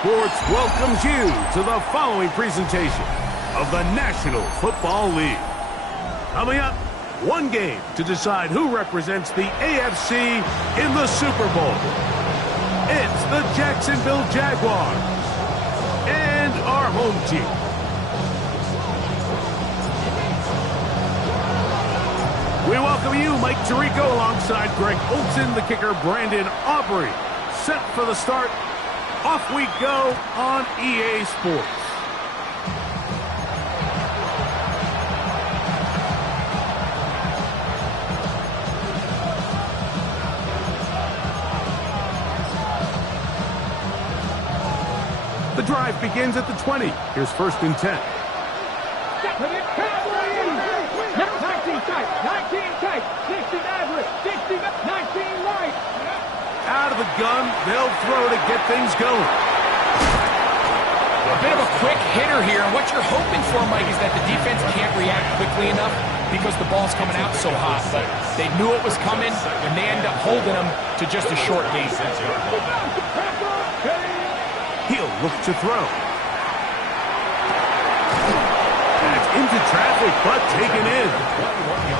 Sports welcomes you to the following presentation of the National Football League. Coming up, one game to decide who represents the AFC in the Super Bowl. It's the Jacksonville Jaguars and our home team. We welcome you, Mike Tirico, alongside Greg Olson, the kicker, Brandon Aubrey. Set for the start. Off we go on EA Sports. The drive begins at the 20. Here's 1st and 10. 19 tight, 60 average, 60, 19 right. Out of the gun, they'll throw to get things going. A bit of a quick hitter here, and what you're hoping for, Mike, is that the defense can't react quickly enough because the ball's coming out so hot. But they knew it was coming, and they end up holding them to just a short game. He'll look to throw. That's into traffic, but taken in.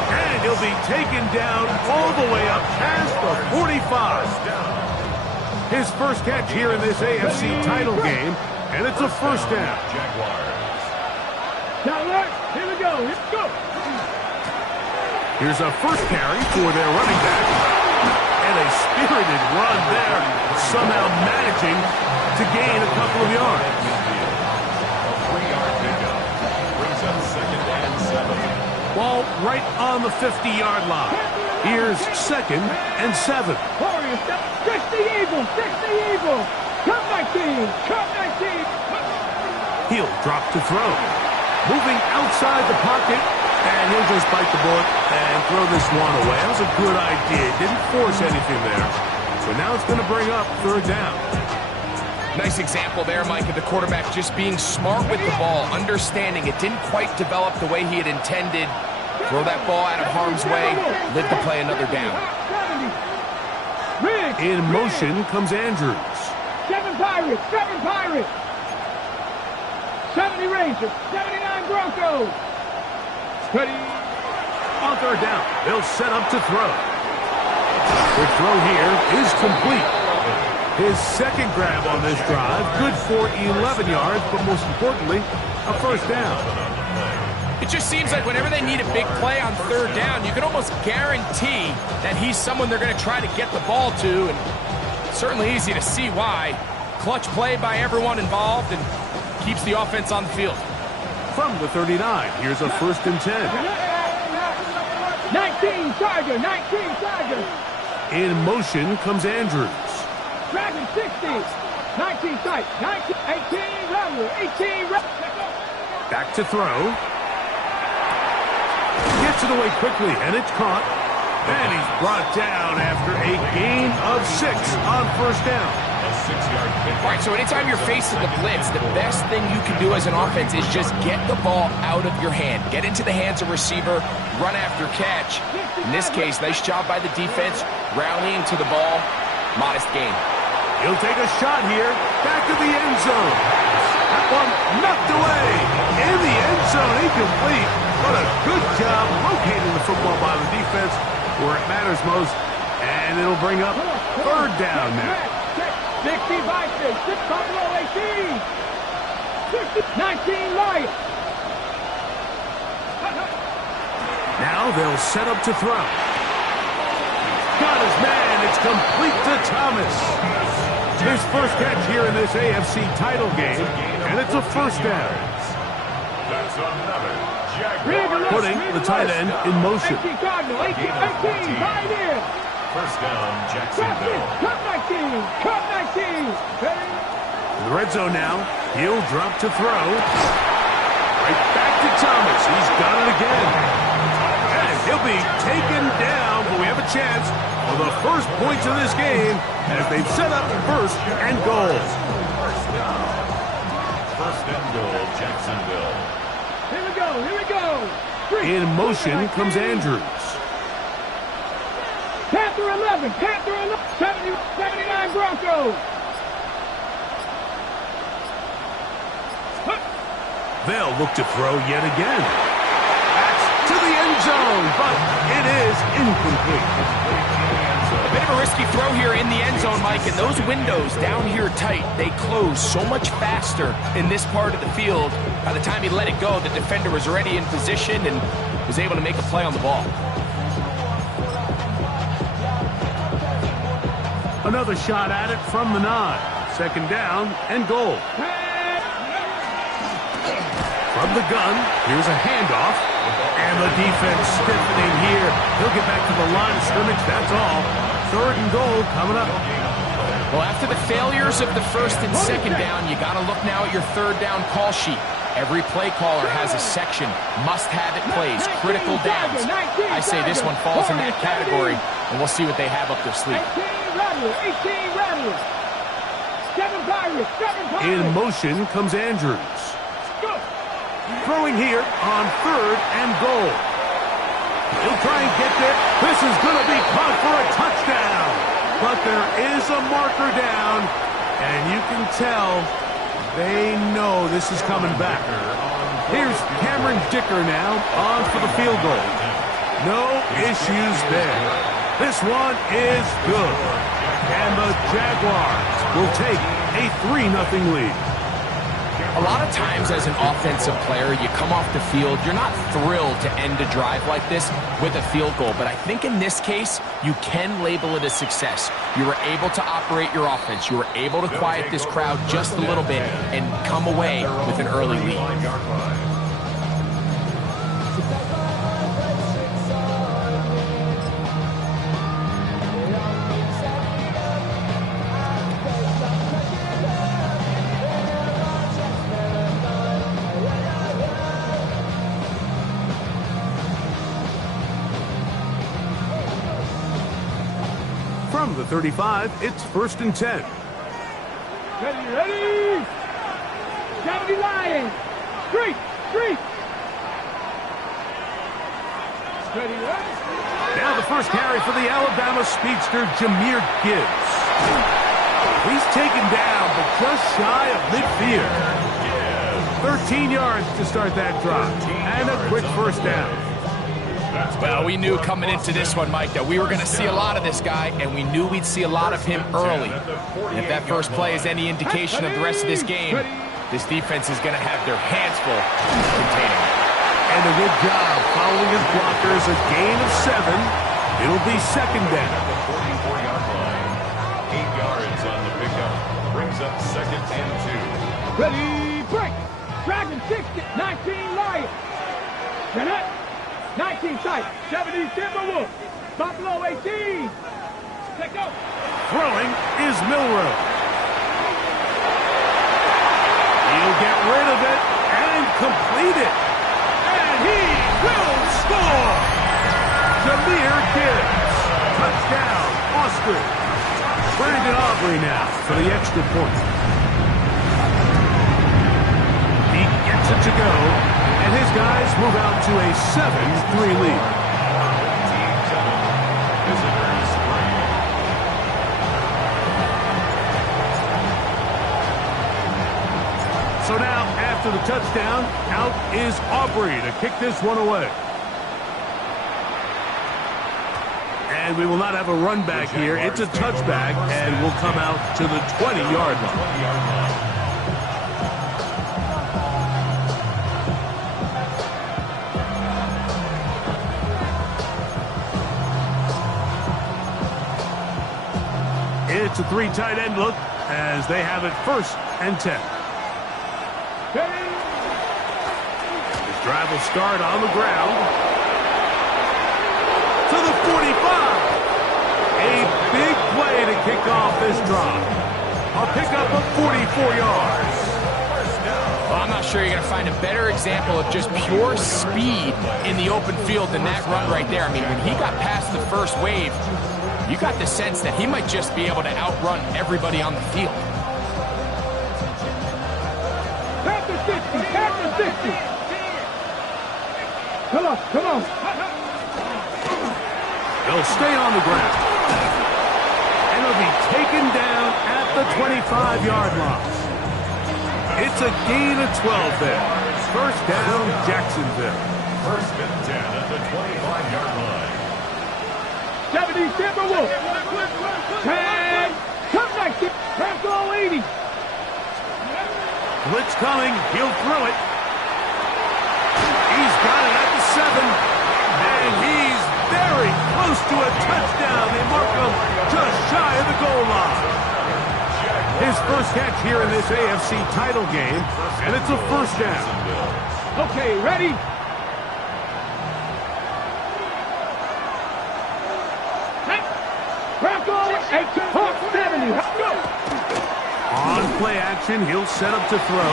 And he'll be taken down all the way up past the 45. His first catch here in this AFC title game, and it's a first down. Here we go. Let's go. Here's a first carry for their running back. And a spirited run there, somehow managing to gain a couple of yards. Ball right on the 50-yard line. Here's 2nd and 7. Warriors, 60 Eagles, 60 Eagles. Cut 19, cut 19. He'll drop to throw. Moving outside the pocket, and he'll just bite the bullet and throw this one away. That was a good idea. Didn't force anything there. So now it's going to bring up 3rd down. Nice example there, Mike, of the quarterback just being smart with the ball, understanding it didn't quite develop the way he had intended. Throw that ball out of harm's way, live to play another down. In motion comes Andrews. 7 Pirates, 70 Rangers, 79 Broncos. Ready. On 3rd down, they'll set up to throw. The throw here is complete. His 2nd grab on this drive, good for 11 yards, but most importantly, a first down. It just seems like whenever they need a big play on 3rd down, you can almost guarantee that he's someone they're going to try to get the ball to, and it's certainly easy to see why. Clutch play by everyone involved and keeps the offense on the field. From the 39, here's a 1st and 10. 19 Tiger, 19 Tiger. In motion comes Andrews. Dragon 60, 19 tight, 19, 18 Rebel, 18 Rebel. Back to throw. Gets it away quickly, and it's caught. And he's brought down after a gain of 6 on 1st down. All right, so anytime you're facing the blitz, the best thing you can do as an offense is just get the ball out of your hand. Get into the hands of receiver, run after catch. In this case, nice job by the defense, rallying to the ball. Modest gain. He'll take a shot here, back to the end zone. That one knocked away. In the end zone, incomplete. What a good job locating the football by the defense where it matters most. And it'll bring up 3rd down now. 60 Vikings, 6 Buffalo 18. 19 Lions. Now they'll set up to throw. Got his man. It's complete to Thomas. His first catch here in this AFC title game, and it's a first down. Putting the tight end in motion. 18 tight end. First down, Jacksonville. Cut 19, cut 19. In the red zone now, he'll drop to throw. Right back to Thomas. He's got it again. And he'll be taken down, but we have a chance for the first points of this game as they've set up 1st and goal. First and goal, Jacksonville. Here we go, here we go. In motion comes Andrews. Panther 11, 79 Broncos. They'll look to throw yet again. That's to the end zone, but it is incomplete. A bit of a risky throw here in the end zone, Mike, and those windows down here tight, they close so much faster in this part of the field. By the time he let it go, the defender was already in position and was able to make a play on the ball. Another shot at it from the 9. Second down and goal. From the gun, here's a handoff. And the defense stiffening here. He'll get back to the line of scrimmage, that's all. Third and goal coming up. Well, after the failures of the first and second down, you got to look now at your third down call sheet. Every play caller has a section, must-have-it plays, critical downs. I say this one falls in that category, and we'll see what they have up their sleeve. 18 Rattler. 7 Pirates. 7 Pirates. In motion comes Andrews. Throwing here on third and goal. He'll try and get there. This is going to be caught for a touchdown. But there is a marker down, and you can tell they know this is coming back. Here's Cameron Dicker now on for the field goal. No issues there. This one is good. And the Jaguars will take a 3-0 lead. A lot of times as an offensive player, you come off the field, you're not thrilled to end a drive like this with a field goal. But I think in this case, you can label it a success. You were able to operate your offense. You were able to quiet this crowd just a little bit and come away with an early lead. From the 35, it's 1st and 10. Ready. 70 Lions. Street. Ready. Now the first carry for the Alabama speedster, Jahmyr Gibbs. He's taken down, but just shy of midfield. 13 yards to start that drive, and a quick first down. Well, we knew coming into this one, Mike, that we were going to see a lot of this guy, and we knew we'd see a lot of him early. And if that first play is any indication of the rest of this game, this defense is going to have their hands full containing him. And a good job following his blockers, a gain of 7. It'll be second down. At the 44-yard line, 8 yards on the pickup, brings up 2nd and 2. Ready, break. Dragon 60, 19 Lions. Jeanette, 19 tight, 70 Timberwolves. Buffalo 18. Let go. Throwing is Milrow. He'll get rid of it and complete it. And he will score. Jahmyr Gibbs. Touchdown, Austin. Brandon Aubrey now for the extra point. He gets it to go, and his guys move out to a 7-3 lead. Team 7, visitors 3. So now, after the touchdown, out is Aubrey to kick this one away. And we will not have a run back here. It's a touchback, and we'll come out to the 20-yard line. It's a 3 tight end look as they have it 1st and 10. This drive will start on the ground. To the 45. A big play to kick off this drive. A pickup of 44 yards. Well, I'm not sure you're going to find a better example of just pure speed in the open field than that run right there. I mean, when he got past the first wave, you got the sense that he might just be able to outrun everybody on the field. Past the 60, past the 60. Come on. They'll stay on the ground. And they'll be taken down at the 25-yard line. It's a gain of 12 there. first down, Jacksonville. First and 10 at the 25-yard line. 70 Timberwolves. 10. Come back to Bronco 80. Blitz coming. He'll throw it. He's got it at the 7. And he's very close to a touchdown. They mark him just shy of the goal line. His first catch here in this AFC title game, and it's a first down. Okay, ready? Bronco 70. Go. On play action, he'll set up to throw.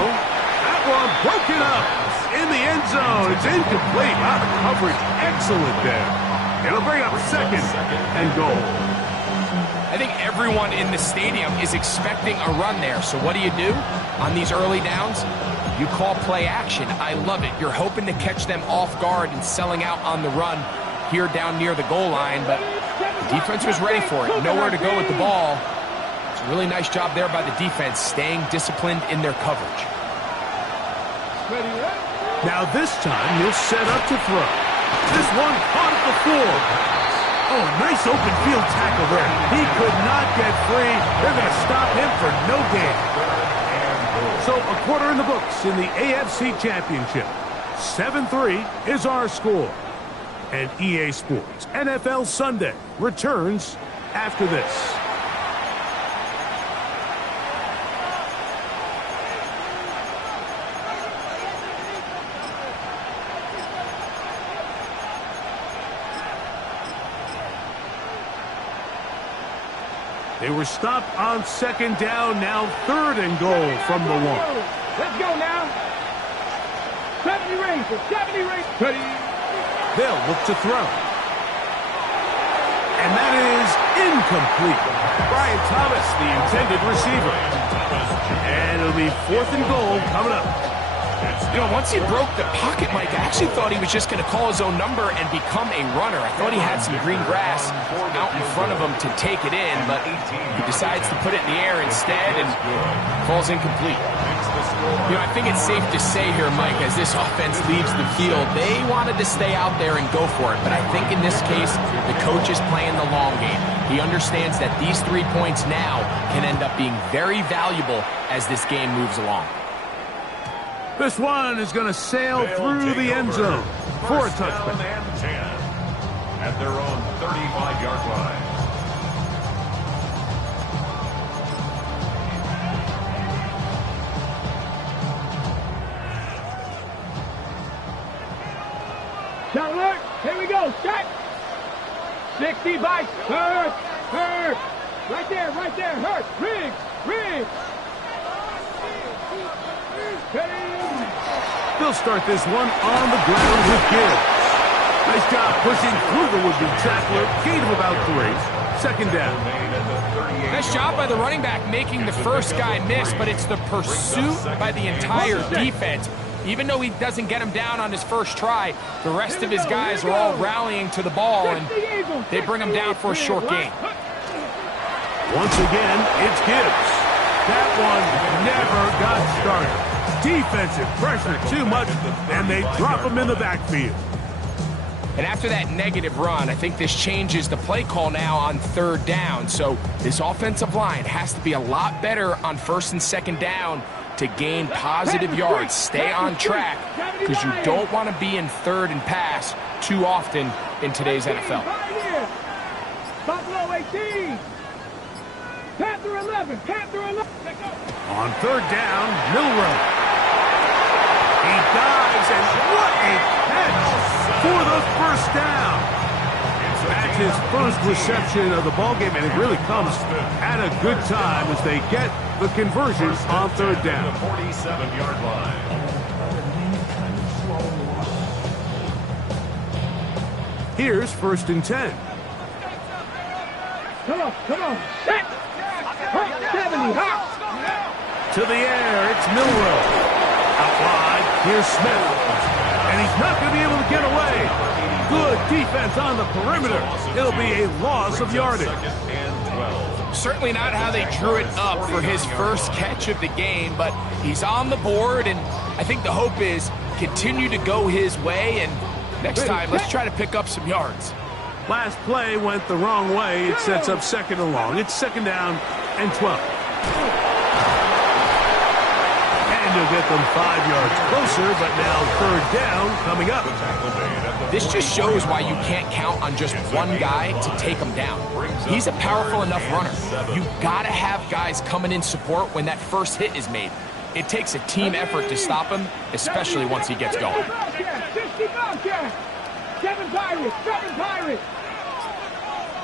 That one broken up in the end zone. It's incomplete. Wow, the coverage excellent there. It'll bring up second and goal. I think everyone in the stadium is expecting a run there. So what do? On these early downs? You call play action. I love it. You're hoping to catch them off guard and selling out on the run here down near the goal line, but the defense was ready for it. Nowhere to go with the ball. It's a really nice job there by the defense, staying disciplined in their coverage. Now this time, he'll set up to throw. This one caught at the 4. Oh, nice open field tackle there. He could not get free. They're going to stop him for no gain. So a quarter in the books in the AFC Championship. 7-3 is our score. And EA Sports NFL Sunday returns after this. They were stopped on second down, now third and goal from the 1. Let's go now. 70 Rangers, 70 Rangers. Ready? They'll look to throw. And that is incomplete. Brian Thomas, the intended receiver. And it'll be 4th and goal coming up. You know, once he broke the pocket, Mike, I actually thought he was just going to call his own number and become a runner. I thought he had some green grass out in front of him to take it in, but he decides to put it in the air instead and falls incomplete. You know, I think it's safe to say here, Mike, as this offense leaves the field, they wanted to stay out there and go for it. But I think in this case, the coach is playing the long game. He understands that these 3 points now can end up being very valuable as this game moves along. This one is going to sail through the end zone for a touchdown. And 10 at their own 35-yard line. Shot alert. Here we go. Shot. 60 by Hurt. Right there. Hurt. Riggs. They'll start this one on the ground with Gibbs. Nice job pushing through the would-be tackler. Gain of about 3. Second down. Nice job by the running back making the first guy miss, but it's the pursuit by the entire defense. Even though he doesn't get him down on his first try, the rest of his guys are all rallying to the ball, and they bring him down for a short gain. Once again, it's Gibbs. That one never got started. Defensive pressure too much, and they drop him in the backfield. And after that negative run, I think this changes the play call now on third down. So this offensive line has to be a lot better on first and second down to gain positive yards. Stay on track, because you don't want to be in third and pass too often in today's NFL. Buffalo 18. Panther 11. On third down, Milroe. He dives, and what a catch for the first down. That's his first reception of the ballgame, and it really comes at a good time as they get the conversion on third down. The 47-yard line. Here's 1st and 10. Come on. Set. 70. To the air, it's Milroe. Out wide, here's Smith. And he's not going to be able to get away. Good defense on the perimeter. It'll be a loss of yardage. Certainly not how they drew it up for his first catch of the game, but he's on the board, and I think the hope is continue to go his way, and next time, let's try to pick up some yards. Last play went the wrong way. It sets up second and long. It's second down and 12. And he'll get them 5 yards closer, but now third down coming up. This just shows why you can't count on just one guy to take him down. He's a powerful enough runner. You've got to have guys coming in support when that first hit is made. It takes a team effort to stop him, especially once he gets going. 7 Pirates, 7 Pirates.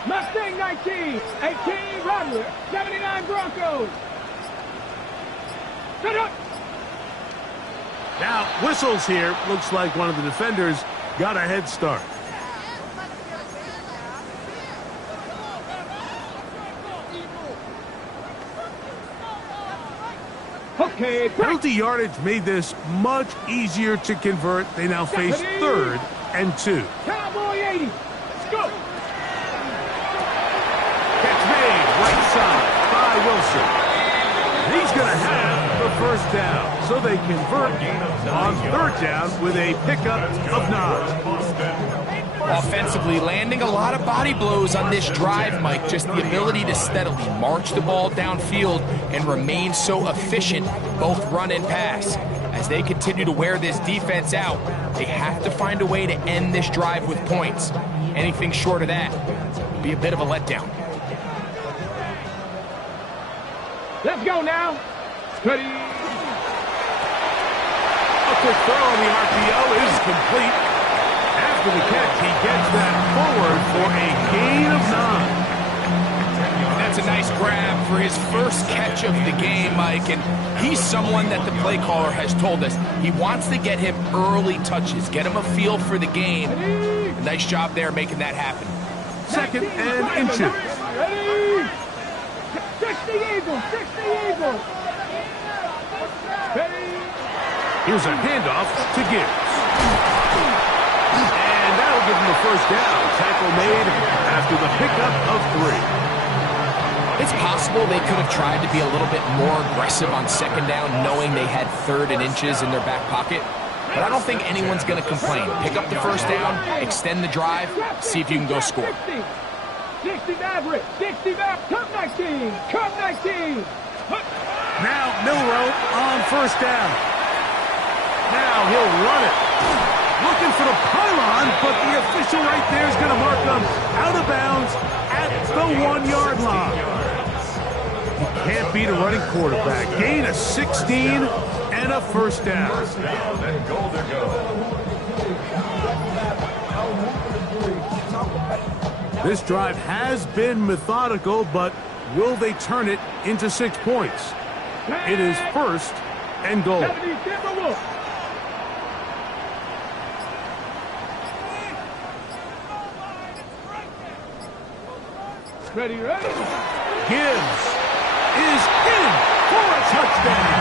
Mustang 19, 18 Rattler, 79 Broncos. Set up. Now, whistles here. Looks like one of the defenders got a head start. Okay, penalty yardage made this much easier to convert. They now face third and 2. Cowboy 80. Let's go. Catch made right side by Wilson. He's going to have the first down, so they convert on third down with a pickup of 9. Offensively, landing a lot of body blows on this drive, Mike. Just the ability to steadily march the ball downfield and remain so efficient, both run and pass. As they continue to wear this defense out, they have to find a way to end this drive with points. Anything short of that would be a bit of a letdown. Let's go now. Ready. A quick throw on the RPO is complete. After the catch, he gets that forward for a gain of 9. That's a nice grab for his first catch of the game, Mike, and he's someone that the play caller has told us he wants to get him early touches, get him a feel for the game. A nice job there making that happen. Second and inches. Ready. 60 Eagles, 60 Eagles. Ready. Here's a handoff to Gibbs. And that'll give him the first down. Tackle made after the pickup of 3. It's possible they could have tried to be a little bit more aggressive on second down, knowing they had third and inches in their back pocket. But I don't think anyone's going to complain. Pick up the first down, extend the drive, see if you can go score. 60 Maverick, 60 Maverick, come 19, come 19. Now Milrow on first down. Now he'll run it. Looking for the pylon, but the official right there is going to mark him out of bounds at the 1-yard line. You can't beat a running quarterback. Gain of 16 and a first down. And goal to go. This drive has been methodical, but will they turn it into 6 points? It is first and goal. Ready, ready. Gibbs is in for a touchdown.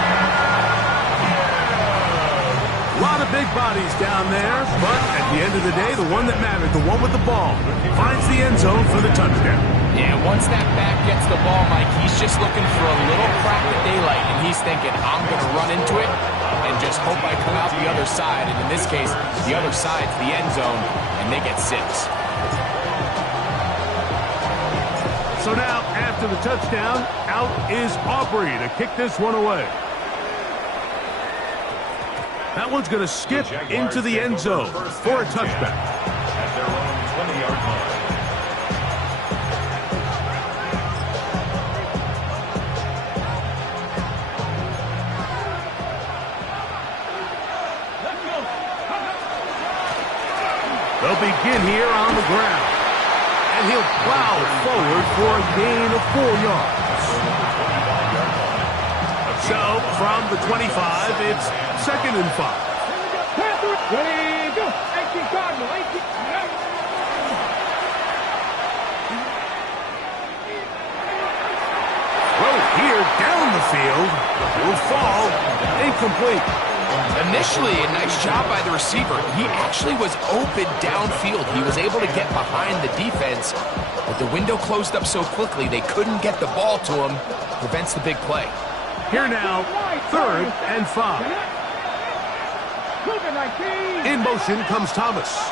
A lot of big bodies down there, but at the end of the day, the one that mattered, the one with the ball, finds the end zone for the touchdown. Yeah, once that back gets the ball, Mike, he's just looking for a little crack of daylight, and he's thinking, I'm going to run into it and just hope I come out the other side. And in this case, the other side's the end zone, and they get 6. So now, after the touchdown, out is Aubrey to kick this one away. That one's going to skip into the end zone for a touchback. At their own 20-yard line. They'll begin here on the ground. And he'll plow forward for a gain of 4 yards. So, from the 25, it's second and 5. Ready, go. 18 Cardinal, 18. Throw here down the field. Will fall. Incomplete. Initially, a nice job by the receiver. He actually was open downfield. He was able to get behind the defense, but the window closed up so quickly they couldn't get the ball to him. Prevents the big play. Here now, third and 5. Cougar 19. In motion comes Thomas.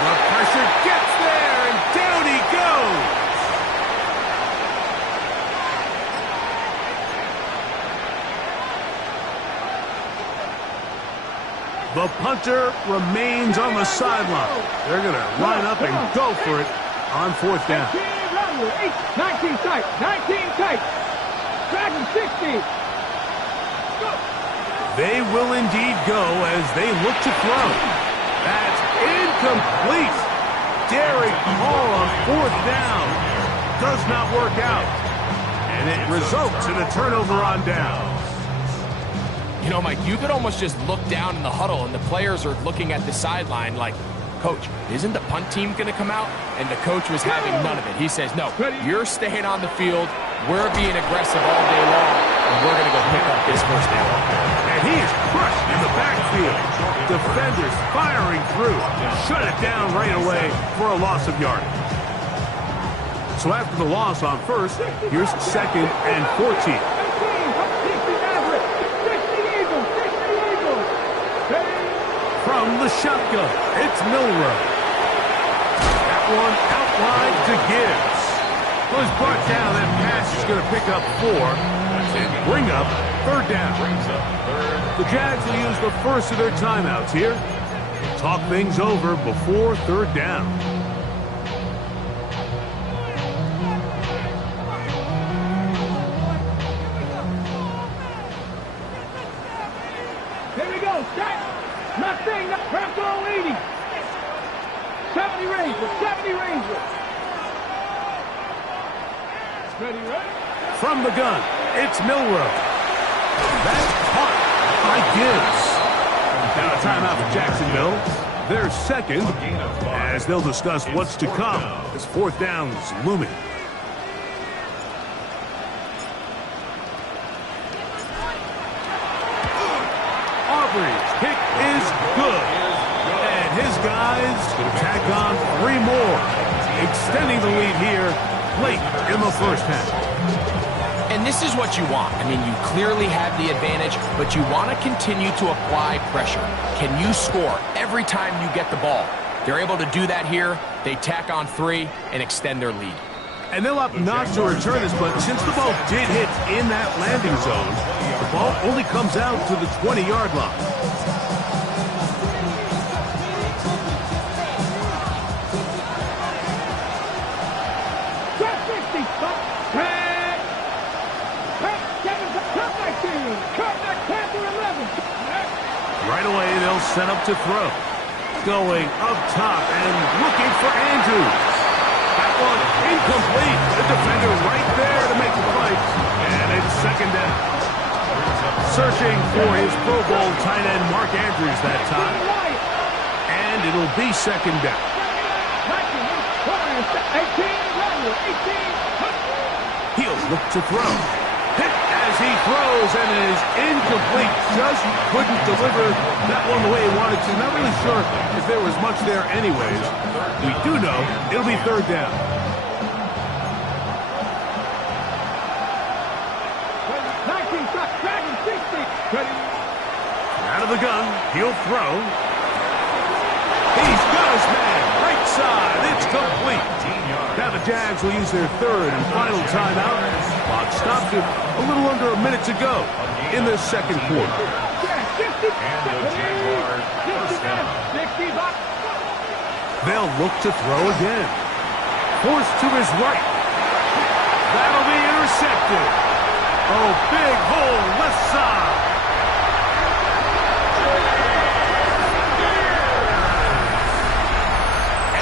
The pressure gets there, and down he goes. The punter remains on the sideline. They're going to line up and go for it on fourth down. 19 tight, 19 tight. Dragon 60. They will indeed go as they look to throw. That's incomplete. Derek Hall on fourth down does not work out. And it results in a turnover on down. You know, Mike, you could almost just look down in the huddle, and the players are looking at the sideline like, Coach, isn't the punt team going to come out? And the coach was having none of it. He says, no, you're staying on the field. We're being aggressive all day long, and we're going to go pick up this first down. And he is crushed in the backfield. Defenders firing through. Shut it down right away for a loss of yardage. So after the loss on first, here's second and 14. From the shotgun, it's Milrow. That one out wide to Gibbs. Was brought down. That pass is going to pick up 4 and bring up third down. The Jags will use the first of their timeouts here. Talk things over before third down. Here we go, Jack. Nothing, press on 80. 70 Rangers, 70 Rangers. Ready, ready? From the gun, it's Milrow. That's caught by Gibbs. Now a timeout for Jacksonville. Their second, as they'll discuss what's to come as fourth down's looming. Aubrey's kick is good. And his guys tack on 3 more, extending the lead here late in the first half. And this is what you want. I mean, you clearly have the advantage, but you want to continue to apply pressure. Can you score every time you get the ball? They're able to do that here. They tack on 3 and extend their lead. And they'll opt not to return this, but since the ball did hit in that landing zone, the ball only comes out to the 20-yard line. Right away, they'll set up to throw. Going up top and looking for Andrews. That one incomplete. The defender right there to make the fight. And it's second down. Searching for his Pro Bowl tight end Mark Andrews that time. And it'll be second down. He'll look to throw. Hit as he throws, and it is incomplete. Just couldn't deliver that one the way he wanted to. Not really sure if there was much there anyways. We do know it'll be third down. Out of the gun, he'll throw. He's got his man. Right side, it's complete. Now the Jags will use their third and final timeout. Clock stopped at a little under a minute to go in the second quarter. They'll look to throw again. Forced to his right. That'll be intercepted. Oh, big hole left side.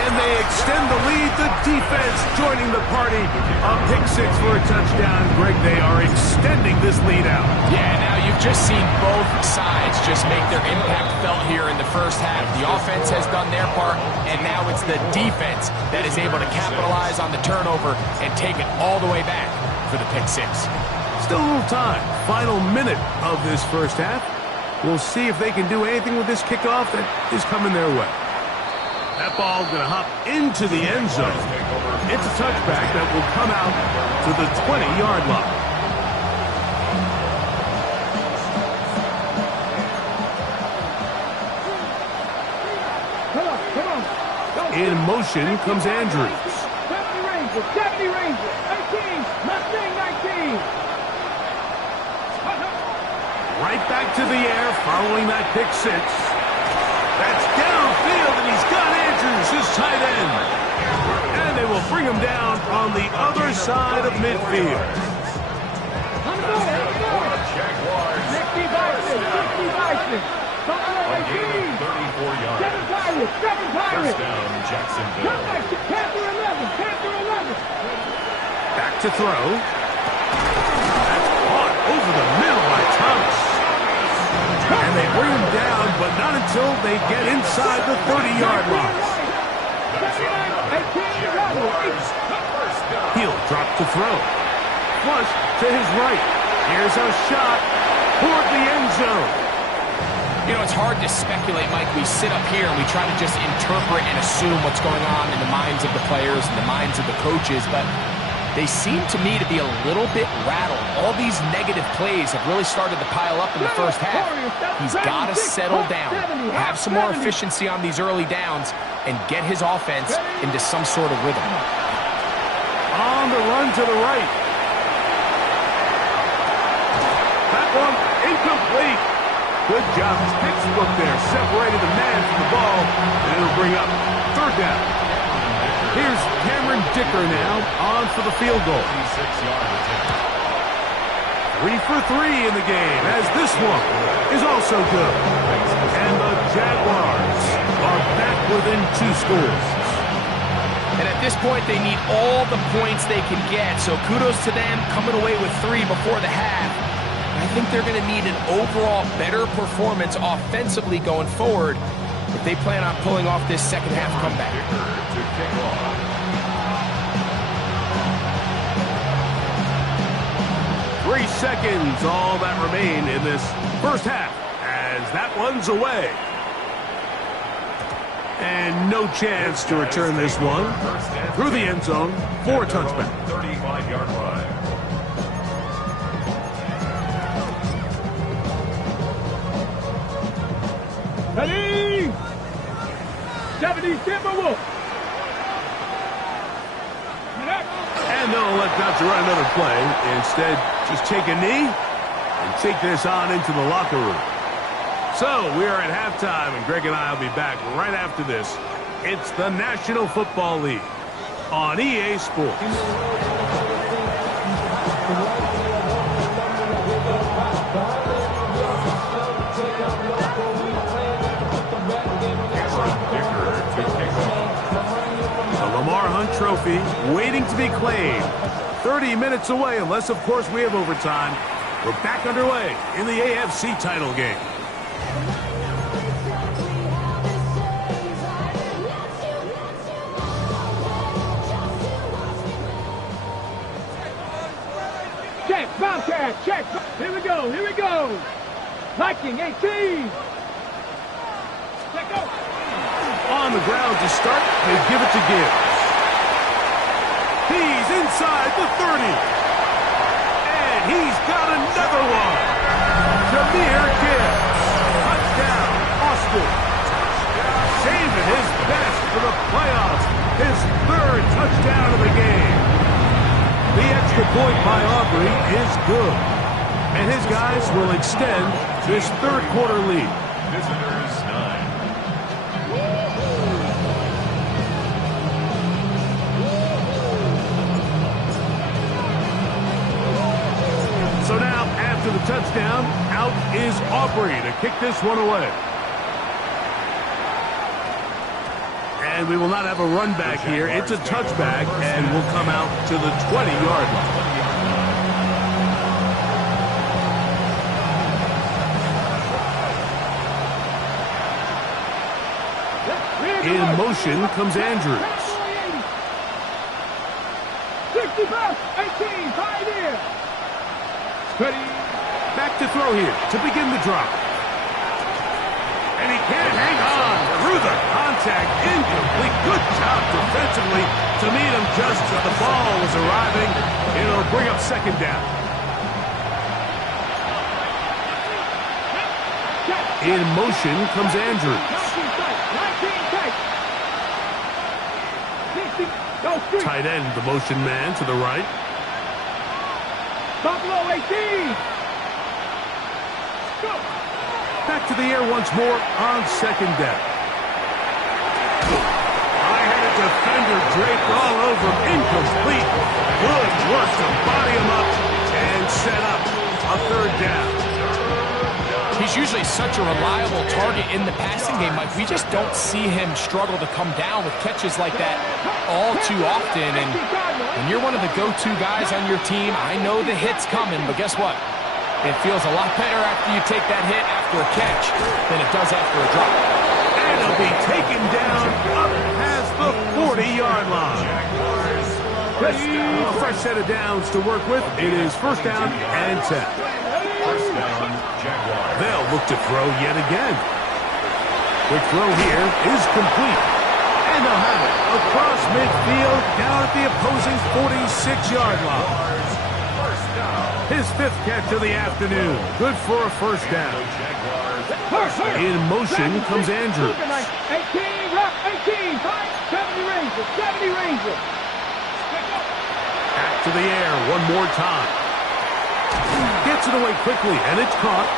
And they extend the lead. The defense joining the party. A pick 6 for a touchdown. Greg, they are extending this lead out. Yeah, now you've just seen both sides just make their impact felt here in the first half. The offense has done their part, and now it's the defense that is able to capitalize on the turnover and take it all the way back for the pick 6. Still a little time. Final minute of this first half. We'll see if they can do anything with this kickoff that is coming their way. That ball going to hop into the end zone. It's a touchback that will come out to the 20-yard line. In motion comes Andrews. 70 Rangers, 70 Rangers, 18, Mustang 19. Right back to the air following that pick six. That's downfield, and he's got Andrews, his tight end. And they will bring him down on the other side of midfield. Jaguars. 60 Bison, 60 Bison. A gain of 34 yards. 7 Pirates, 7 Pirates. First down, Jacksonville. Come back to Panther 11, Panther 11. Back to throw. That's caught over the middle by Thomas. And they bring him down, but not until they get inside the 30-yard line. He'll drop to throw. Flush to his right. Here's a shot toward the end zone. You know, it's hard to speculate, Mike. We sit up here and we try to just interpret and assume what's going on in the minds of the players and the minds of the coaches, but they seem to me to be a little bit rattled. All these negative plays have really started to pile up in the first half. He's got to settle down, have some more efficiency on these early downs, and get his offense into some sort of rhythm. On the run to the right. That one incomplete. Good job. Textbook there. Separated the man from the ball, and it'll bring up third down. Here's Cameron Dicker now on for the field goal. 36-yard attempt. 3 for 3 in the game, as this one is also good. And the Jaguars are back within 2 scores. And at this point, they need all the points they can get. So kudos to them coming away with 3 before the half. I think they're going to need an overall better performance offensively going forward if they plan on pulling off this second half comeback. To kick off. Three seconds, all that remain in this first half, as that one's away. And no chance to return this one through the end zone for a touchback. 35-yard line. Ready? 70 Timberwolves. And they'll let Dutch run another play. Instead, just take a knee and take this on into the locker room. So, we are at halftime, and Greg and I will be back right after this. It's the National Football League on EA Sports. Trophy waiting to be claimed. 30 minutes away, unless, of course, we have overtime. We're back underway in the AFC title game. Check, Bobcat, check. Here we go, here we go. Viking 18. Let go. On the ground to start, they give it to Gibbs. He's inside the 30. And he's got another one. Jameer Gibbs. Touchdown, Austin. Saving his best for the playoffs. His 3rd touchdown of the game. The extra point by Aubrey is good. And his guys will extend this 3rd quarter lead. Visitors 9. So now, after the touchdown, out is Aubrey to kick this one away. And we will not have a run back here. It's a touchback, and will come out to the 20-yard line. In motion comes Andrews. 65, 18, pioneer. Back to throw here to begin the drop. And he can't hang on through the contact. Incomplete. Good job defensively to meet him just as the ball was arriving. It'll bring up 2nd down. In motion comes Andrews. Go street. Tight end, the motion man to the right. Buffalo 18. Go. Back to the air once more on second down. High-headed defender draped all over him. Incomplete. Good work to body him up and set up a third down. He's usually such a reliable target in the passing game, Mike. We just don't see him struggle to come down with catches like that all too often. And when you're one of the go-to guys on your team, I know the hit's coming, but guess what? It feels a lot better after you take that hit after a catch than it does after a drop. And he'll be taken down up past the 40-yard line. A fresh set of downs to work with. It is first down and 10. First down, Jaguars. They'll look to throw yet again. Quick throw here is complete. And they'll have it across midfield down at the opposing 46-yard line. His fifth catch of the afternoon. Good for a first down. In motion comes Andrews. 18, rock, 18, 70 Rangers, 70 Rangers. Back to the air one more time. Gets it away quickly, and it's caught.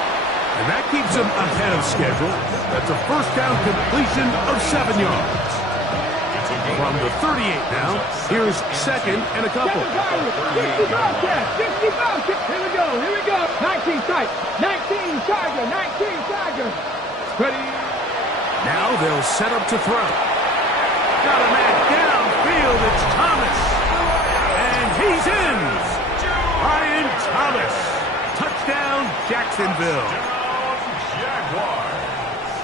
And that keeps him ahead of schedule. That's a first down completion of 7 yards. From the 38 now, here's second and a couple. 60 Bobcats, 60 Bobcats. Here we go, here we go. 19 tight, 19 Tiger, 19 Tiger. Ready. Now they'll set up to throw. Got a man downfield, it's Thomas. And he's in. Ryan Thomas. Touchdown, Jacksonville.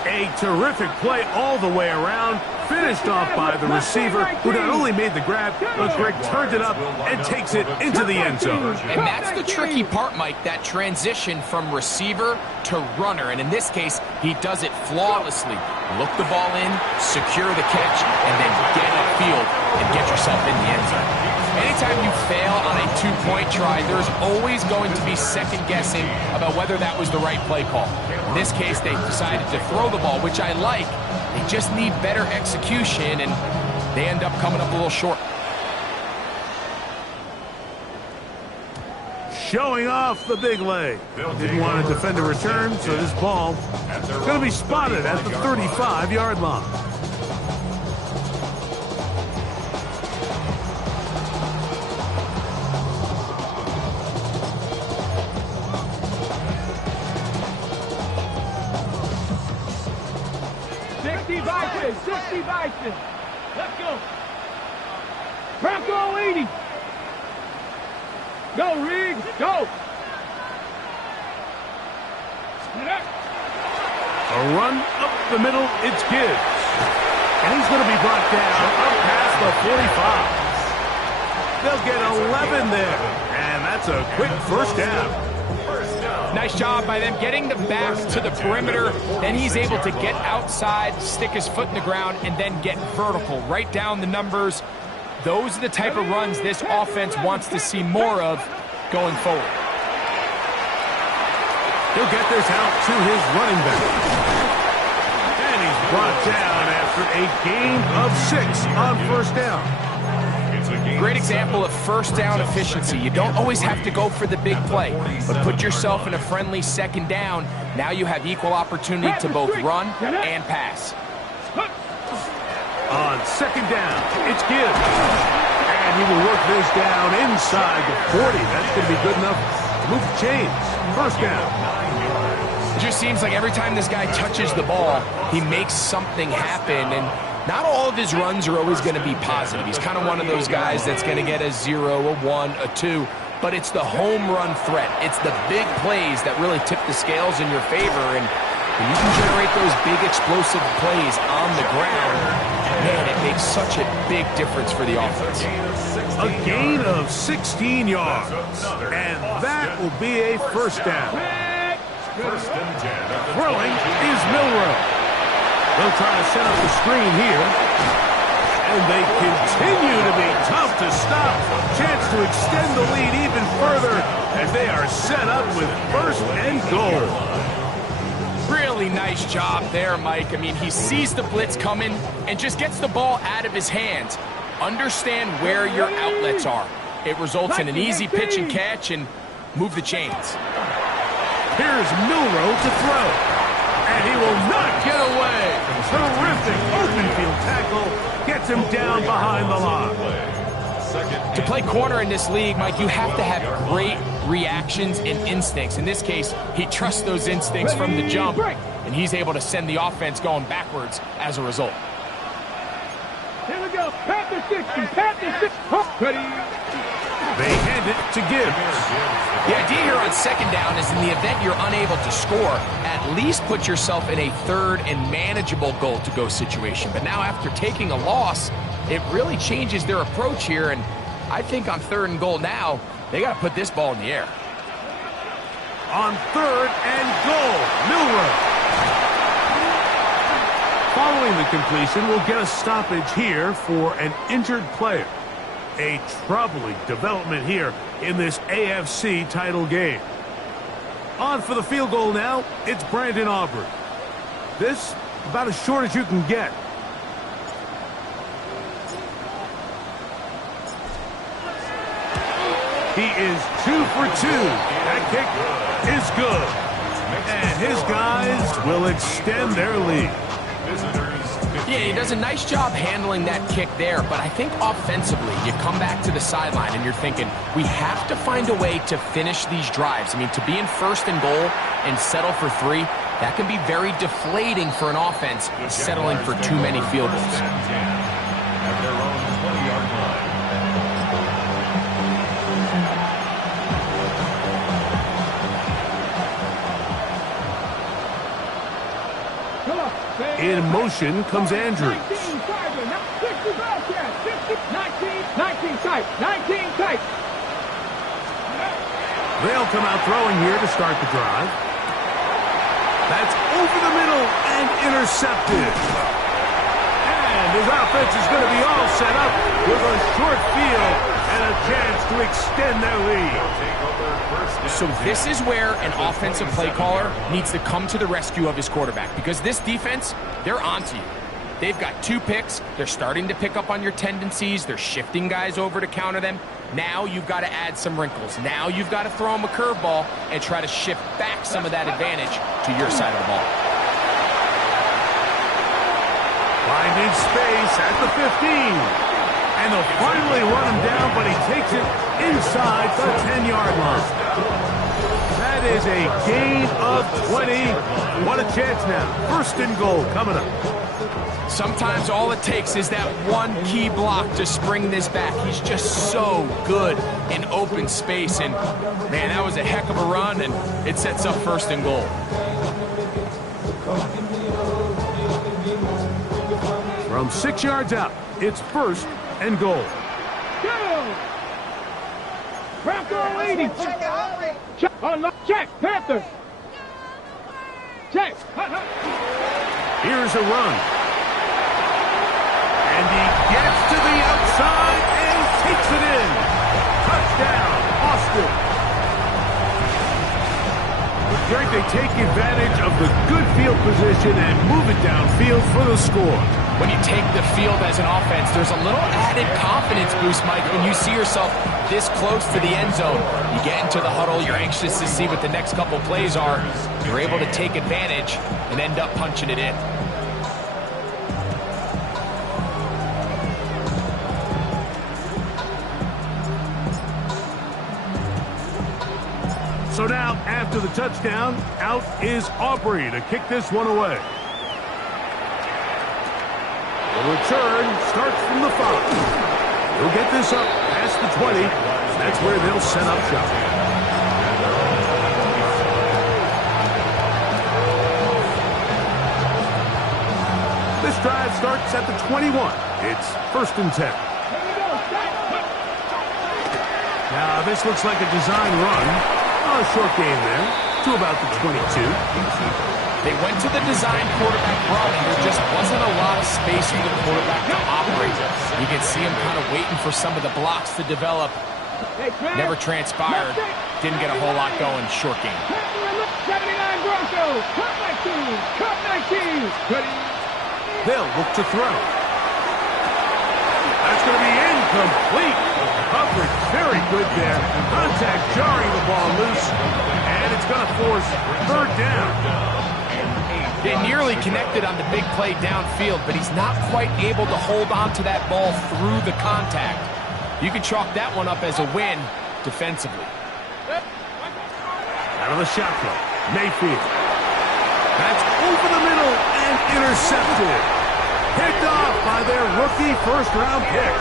A terrific play all the way around. Finished off by the receiver, who not only made the grab, but Greg turned it up and takes it into the end zone. And that's the tricky part, Mike, that transition from receiver to runner. And in this case, he does it flawlessly. Look the ball in, secure the catch, and then get upfield and get yourself in the end zone. Anytime you fail on a two-point try, there's always going to be second-guessing about whether that was the right play call. In this case, they decided to throw the ball, which I like. They just need better execution, and they end up coming up a little short. Showing off the big leg. Didn't want to defend a return, so this ball is going to be spotted at the 35-yard line. Vikings, 60 Vikings. Let's go. Bronco 80. Go, Riggs, go. Split up. A run up the middle, it's Gibbs. And he's going to be brought down up past the 45. They'll get 11 there. And that's a quick first down. Nice job by them getting the back to the perimeter. Then he's able to get outside, stick his foot in the ground, and then get vertical. Right down the numbers. Those are the type of runs this offense wants to see more of going forward. He'll get this out to his running back. And he's brought down after a gain of 6 on first down. Great example of first down efficiency. You don't always have to go for the big play, but put yourself in a friendly second down. Now you have equal opportunity to both run and pass. On second down, it's Gibbs. And he will work this down inside the 40. That's going to be good enough to move the chains. First down. It just seems like every time this guy touches the ball, he makes something happen, and not all of his runs are always going to be positive. He's kind of one of those guys that's going to get a 0, a 1, a 2, but it's the home run threat. It's the big plays that really tip the scales in your favor, and when you can generate those big explosive plays on the ground, man, it makes such a big difference for the offense. A gain of 16 yards, and that will be a first down. First and 10. Throwing is Milroe. They'll try to set up the screen here. And they continue to be tough to stop. Chance to extend the lead even further as they are set up with first and goal. Really nice job there, Mike. I mean, he sees the blitz coming and just gets the ball out of his hands. Understand where your outlets are. It results in an easy pitch and catch and move the chains. Here's Milroe to throw. And he will not get away. Terrific open field tackle. Gets him down behind the line. To play corner in this league, Mike, you have to have great reactions and instincts. In this case, he trusts those instincts from the jump, and he's able to send the offense going backwards as a result. Here we go. Panther 60. Panther 60. Ready. They hand it to Gibbs. The idea here on second down is in the event you're unable to score, at least put yourself in a third and manageable goal-to-go situation. But now after taking a loss, it really changes their approach here, and I think on third and goal now, they got to put this ball in the air. On third and goal, Milroe. Following the completion, we'll get a stoppage here for an injured player. A troubling development here in this AFC title game. On for the field goal now, it's Brandon Aubrey. This, about as short as you can get. He is 2 for 2. That kick is good. And his guys will extend their lead. Yeah, he does a nice job handling that kick there, but I think offensively, you come back to the sideline and you're thinking, we have to find a way to finish these drives. I mean, to be in first and goal and settle for 3, that can be very deflating for an offense settling for too many field goals. At their own 20-yard line. In motion comes Andrews. 19 tight. 19 tight. They'll come out throwing here to start the drive. That's over the middle and intercepted. And his offense is going to be all set up with a short field and a chance to extend their lead. So this is where an offensive play caller needs to come to the rescue of his quarterback, because this defense, they're onto you. They've got 2 picks. They're starting to pick up on your tendencies. They're shifting guys over to counter them. Now you've got to add some wrinkles. Now you've got to throw them a curveball and try to shift back some of that advantage to your side of the ball. Finding space at the 15. And they'll finally run him down, but he takes it inside the 10-yard line. That is a gain of 20. What a chance now. First and goal coming up. Sometimes all it takes is that one key block to spring this back. He's just so good in open space. And, man, that was a heck of a run, and it sets up first and goal. From 6 yards out, it's first and goal. Go! Bronco 80. Check. Unlock. Check. Panther. Check. Here's a run. And he gets to the outside and takes it in. Touchdown, Austin. Drake, they take advantage of the good field position and move it downfield for the score. When you take the field as an offense, there's a little added confidence boost, Mike, when you see yourself this close to the end zone. You get into the huddle, you're anxious to see what the next couple plays are. You're able to take advantage and end up punching it in. So now, after the touchdown, out is Aubrey to kick this one away. The return starts from the 5. He'll get this up past the 20. That's where they'll set up shop. This drive starts at the 21. It's first and 10. Now, this looks like a design run. A short game there to about the 22. They went to the design quarterback run, and there just wasn't a lot of space for the quarterback to operate. You can see him kind of waiting for some of the blocks to develop. Never transpired. Didn't get a whole lot going. Short game. 79 Broncos. Cut 19. Cut 19. They'll look to throw. That's going to be incomplete. Coverage very good there. Contact jarring the ball loose, and it's going to force third down. They nearly connected on the big play downfield, but he's not quite able to hold on to that ball through the contact. You can chalk that one up as a win defensively. Out of the shotgun, Mayfield. That's over the middle and intercepted. Picked off by their rookie first-round pick.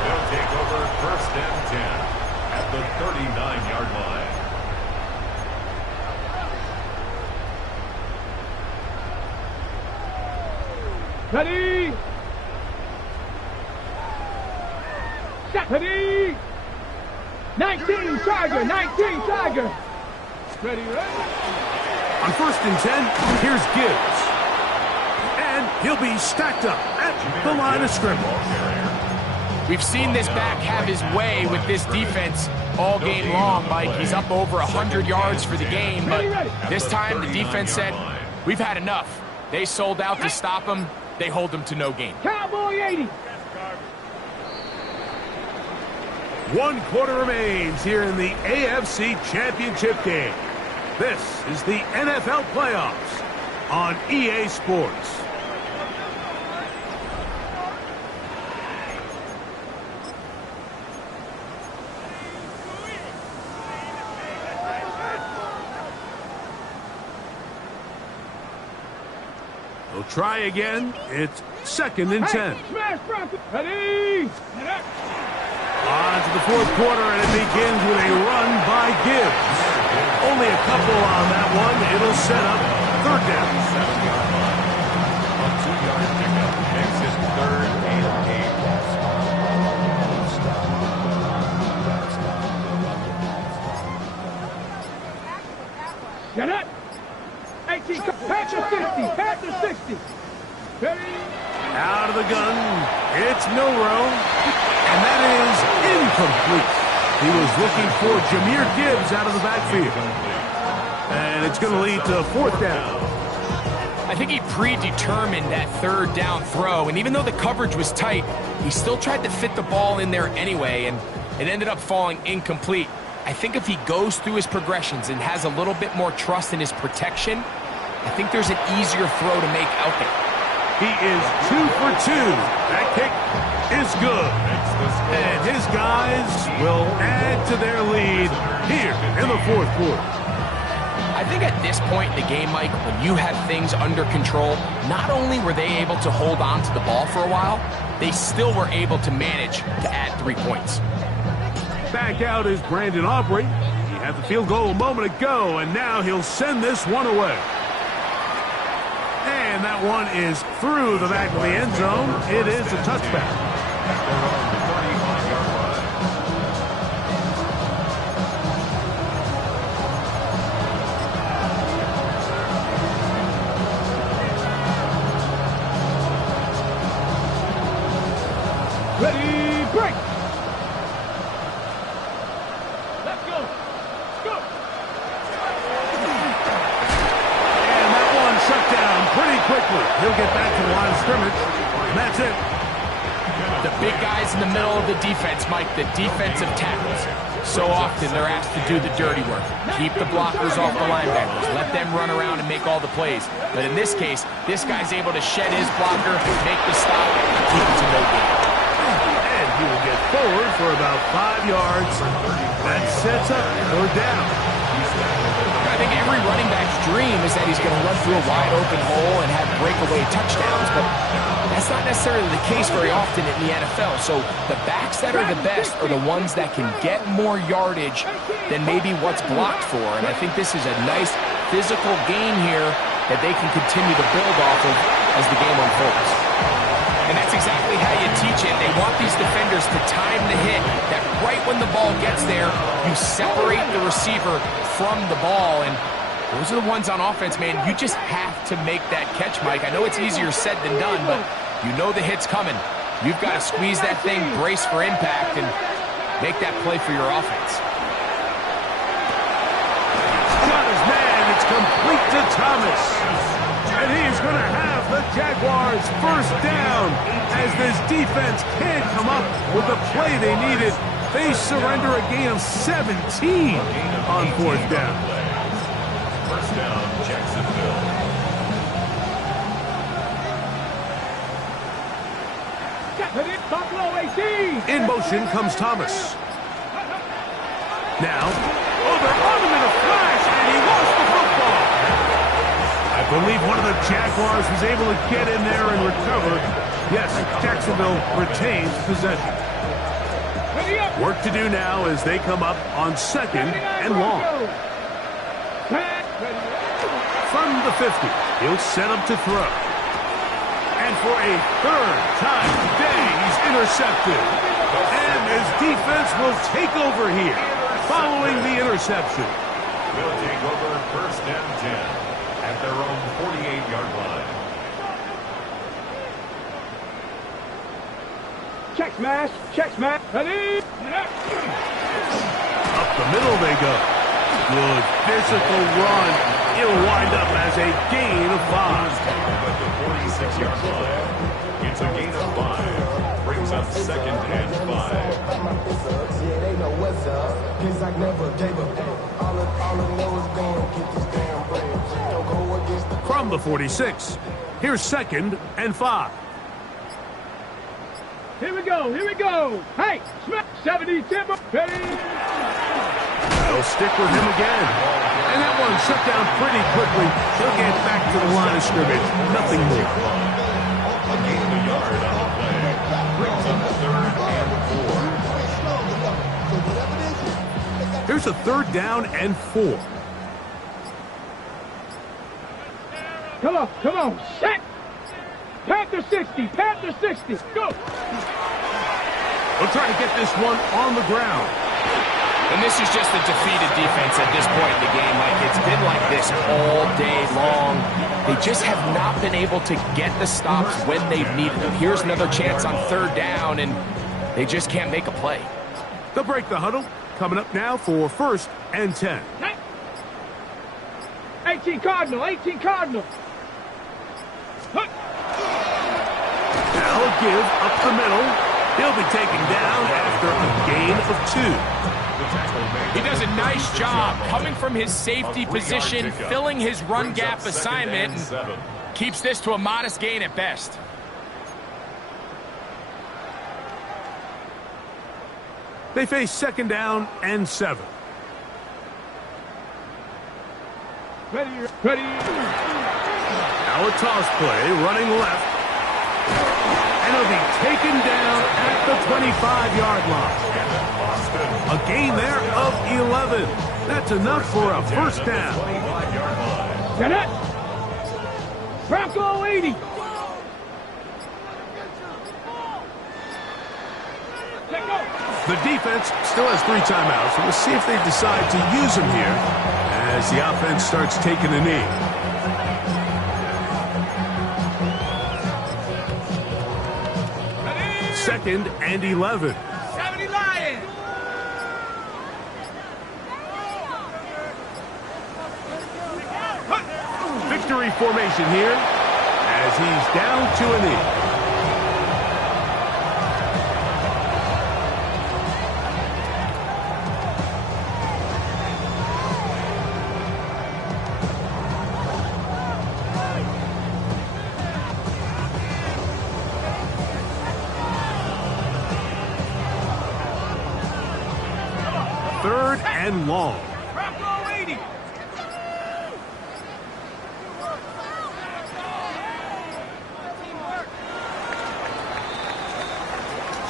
They'll take over first and 10 at the 39-yard line. Ready? Set. Ready? 19 Tiger, 19 Tiger. Ready, ready. On first and 10, here's Gibbs. And he'll be stacked up at the line of scrimmage. We've seen this back have his way with this defense all game long, Mike. He's up over 100 yards for the game, but this time the defense said, we've had enough. They sold out to stop him. They hold him to no gain. Cowboy 80. 1 quarter remains here in the AFC Championship game. This is the NFL playoffs on EA Sports. They'll try again. It's second and 10. Ready? On to the fourth quarter, and it begins with a run by Gibbs. Only a couple on that one. It'll set up third down. 7-yard line. A 2-yard pickup makes it third and 8. Get it? 18, pass to 60, pass to 60. Ready? Out of the gun, it's Milrow, and that is incomplete. He was looking for Jahmyr Gibbs out of the backfield. And it's going to lead to fourth down. I think he predetermined that third down throw, and even though the coverage was tight, he still tried to fit the ball in there anyway, and it ended up falling incomplete. I think if he goes through his progressions and has a little bit more trust in his protection, I think there's an easier throw to make out there. He is 2 for 2. That kick is good. And his guys will add to their lead here in the fourth quarter. I think at this point in the game, Mike, when you have things under control, not only were they able to hold on to the ball for a while, they still were able to manage to add 3 points. Back out is Brandon Aubrey. He had the field goal a moment ago, and now he'll send this one away. And that one is through the back of the end zone. It is a touchback. Ready, break. Let's go. Go. And that one shut down pretty quickly. He'll get back to the line of scrimmage, and that's it. The big guys in the middle of the defense, Mike, the defensive tackles. So often they're asked to do the dirty work. Keep the blockers off the linebackers. Let them run around and make all the plays. But in this case, this guy's able to shed his blocker, make the stop, and keep it to no gain. And he will get forward for about 5 yards. That sets up third down. I think every running back's dream is that he's going to run through a wide open hole and have breakaway touchdowns, but that's not necessarily the case very often in the NFL. So the backs that are the best are the ones that can get more yardage than maybe what's blocked for. And I think this is a nice physical game here that they can continue to build off of as the game unfolds. And that's exactly how you teach it. They want these defenders to time the hit, that right when the ball gets there, you separate the receiver from the ball. And those are the ones on offense, man. You just have to make that catch, Mike. I know it's easier said than done, but you know the hit's coming. You've got to squeeze that thing, brace for impact, and make that play for your offense. Got his man. It's complete to Thomas. And he's going to have the Jaguars first down as this defense can't come up with the play they needed. They surrender a gain of 17 on fourth down. First down, Jacksonville. In motion comes Thomas. Now, they're on him in a flash, and he lost the football. I believe one of the Jaguars was able to get in there and recover. Yes, Jacksonville retains possession. Work to do now as they come up on second and long. From the 50, he'll set up to throw. And for a third time today, he's intercepted. And his defense will take over here following the interception. Will take over first down 10 at their own 48-yard line. Check smash, ready? Up the middle they go. Good physical run. It'll wind up as a gain of 5. At the 46-yard line, it's a gain of 5. Brings up second and 5. From the 46, here's second and 5. Here we go. Hey, Smith, 70, Timber, ready? They'll stick with him again. And that one shut down pretty quickly. He'll get back to the line of scrimmage. Nothing more. A gain of a yard on the play. Brings up third and 4. Here's a third down and 4. Come on, set! Panther 60, go! We'll try to get this one on the ground. And this is just a defeated defense at this point in the game. It's been like this all day long. They just have not been able to get the stops when they've needed them. Here's another chance on third down, and they just can't make a play. They'll break the huddle. Coming up now for first and 10. 18 Cardinal. They'll give up the middle. He'll be taken down after a gain of 2. He does a nice job coming from his safety position, filling his run gap assignment, and keeps this to a modest gain at best. They face second down and 7. Ready. Now a toss play, running left. And he'll be taken down at the 25-yard line. A gain there of 11. That's enough for a first down. Get it! Bronco 80. The defense still has 3 timeouts, so we'll see if they decide to use them here as the offense starts taking a knee. Second and 11. 70 Lions. Victory formation here as he's down to a knee. Third and long. Bronco 80.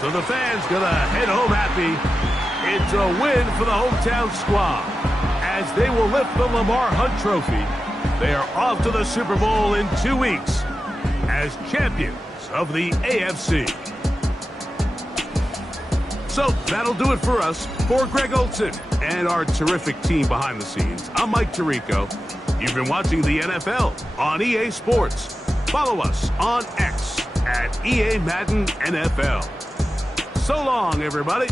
So the fans gonna head home happy. It's a win for the hometown squad as they will lift the Lamar Hunt Trophy. They are off to the Super Bowl in 2 weeks as champions of the AFC. So that'll do it for us. For Greg Olson and our terrific team behind the scenes, I'm Mike Tirico. You've been watching the NFL on EA Sports. Follow us on X at EA Madden NFL. So long, everybody.